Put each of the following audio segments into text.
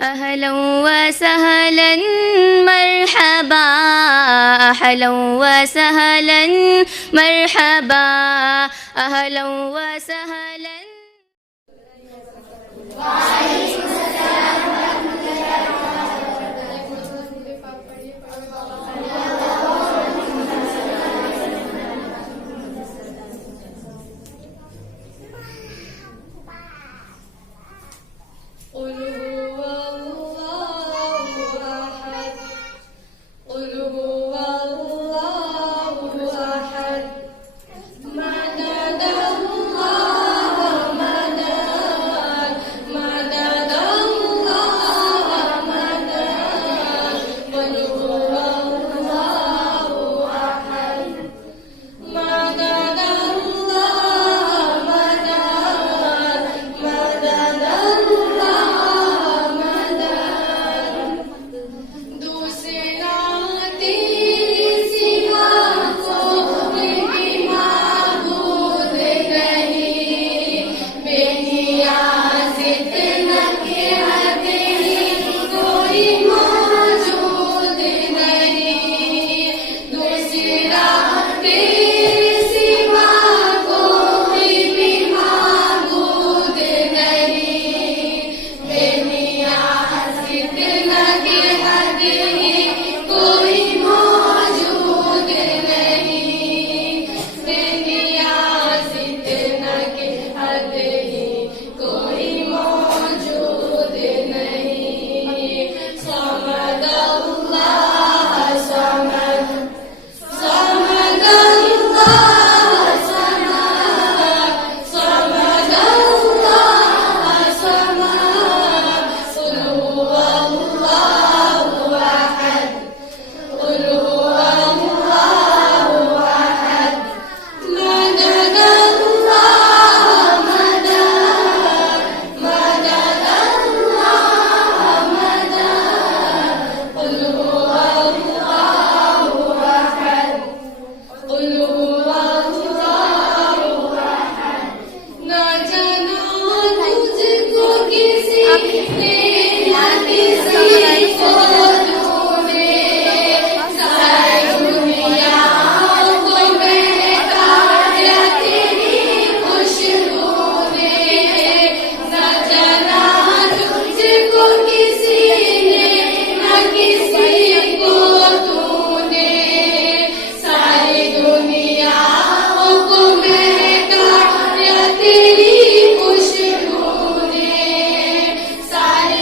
أهلا وسهلا مرحبا أهلا وسهلا مرحبا أهلا وسهلا. सारी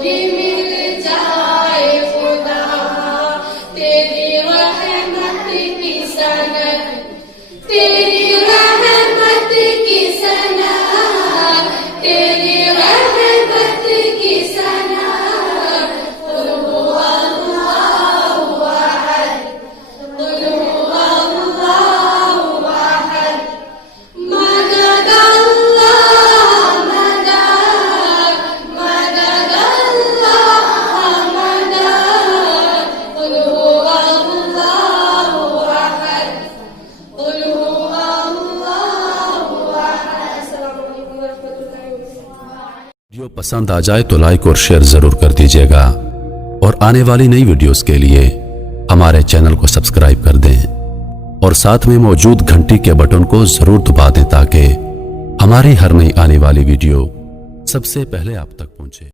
भी मिल जाए खुदा, तेरी रहमत की सनत, तेरी रहमत की सनत, तेरी रहमत की सनत। कुल हुवा अल्लाहु अहद, कुल हुवा अल्लाहु अहद, मदद अल्लाह मदद, मदद अल्लाह मदद। कुल हुवा अल्लाहु अहद, कुल हुवा अल्लाहु अहद। अस्सलामु अलैकुम व रहमतुल्लाहि व बरकातहू। वीडियो पसंद आ जाए तो लाइक और शेयर जरूर कर दीजिएगा और आने वाली नई वीडियोस के लिए हमारे चैनल को सब्सक्राइब कर दें और साथ में मौजूद घंटी के बटन को जरूर दबा दें ताकि हमारी हर नई आने वाली वीडियो सबसे पहले आप तक पहुंचे।